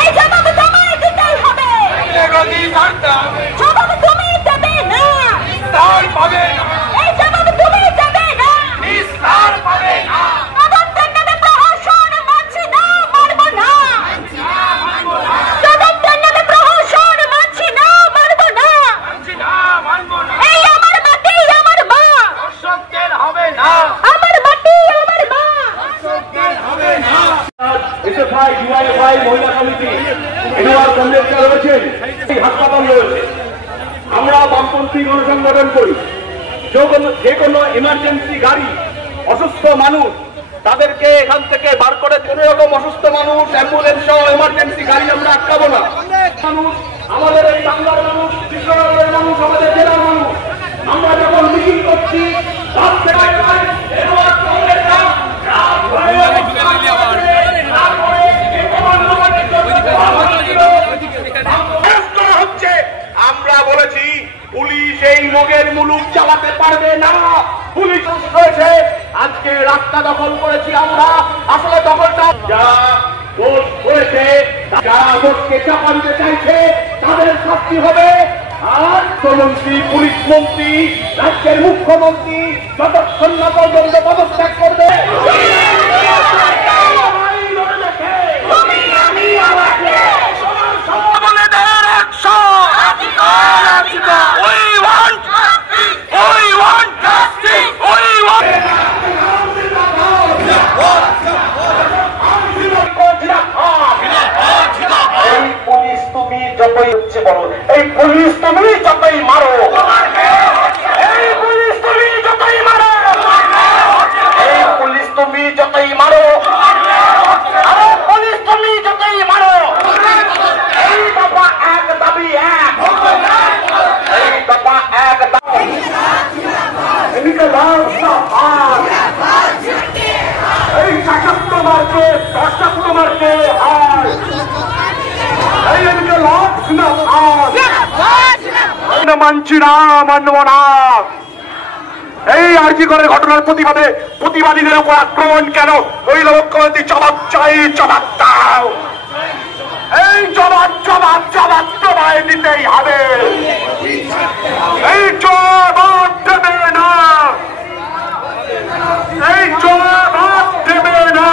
এই জবাব তোমায় দিতেই হবে। জবাব তুমি দেবে না, এই জবাব তুমি দেবে না। তদন্তের নামে প্রহসন মানছি না, মানব না। তদন্তের নামে প্রহসন মানছি না, মানব না। এই আমার মাটি, আমার মা, হবে না। আমার মাটি, আমার মা, হবে না। এসএফআই, ডিওয়াইএফআই, মহিলা সমিতি, এনওয়ার কংগ্রেসরা রয়েছেন, হাসপাতাল রয়েছে। আমরা বামপন্থী গণসংগঠন করি। যে কোনো ইমার্জেন্সি গাড়ি, অসুস্থ মানুষ, তাদেরকে এখান থেকে বার করে কোন রকম অসুস্থ মানুষ, অ্যাম্বুলেন্স সহ ইমার্জেন্সি গাড়ি আমরা আটকাবো না। মানুষ, আমাদের এই বাংলার মানুষ, কৃষ্ণনগরের মানুষ, আমাদের জেলার মানুষ, আমরা যখন মিছিল করছি তার থেকে আমরা বলেছি পুলিশ এই মগের মুলুক চালাতে পারবে না। পুলিশ রয়েছে, আজকে রাস্তা দখল করেছি আমরা। আসলে দখলটা যারা ভোট হয়েছে, যারা ভোটকে চাপা দিতে চাইছে তাদের শাস্তি হবে। আর মন্ত্রী, পুলিশ মন্ত্রী, রাজ্যের মুখ্যমন্ত্রী যতক্ষণ না পর্যন্ত পদত্যাগ করবে, যতই হচ্ছে বড়, এই পুলিশ তুমি যতই মারো, এই পুলিশ তুমি যতই মারো, এই পুলিশ তুমি যতই মারো, আরে পুলিশ তুমি যতই মারো, এই দফা এক দাবি এক, এই দফা এক দাবি, এই শাসক মারছে, দর্শক মারছে, হার মানছি না, মানব না। এই আরজি করের ঘটনার প্রতিবাদীদের উপর আক্রমণ কেন? ওই মুখ্যমন্ত্রী জবাব চাই, জবাব দাও। এই জবাব তোমায় দিতেই হবে। এই জবাব দেবে না, এই জবাব দেবে না।